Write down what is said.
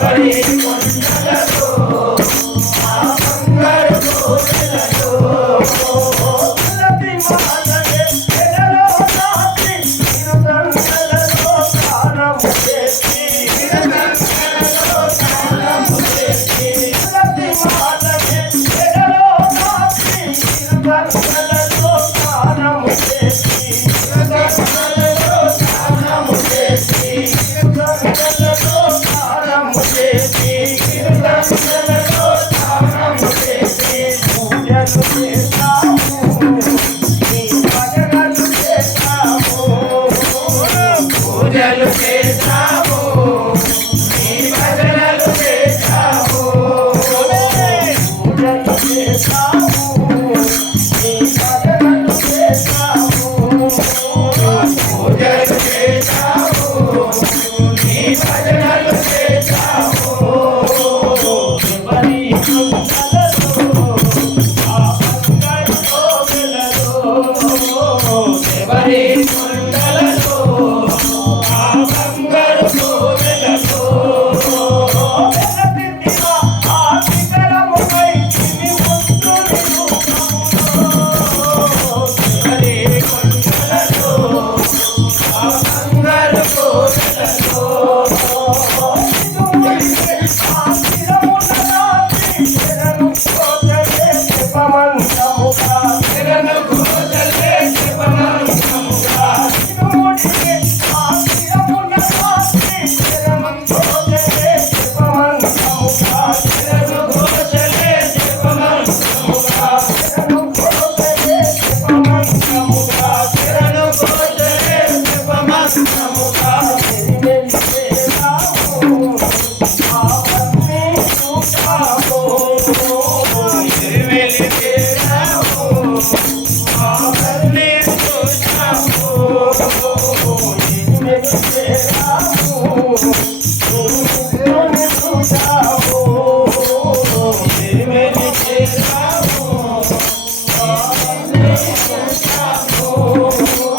Hare Krishna. It's time. oh, Oh,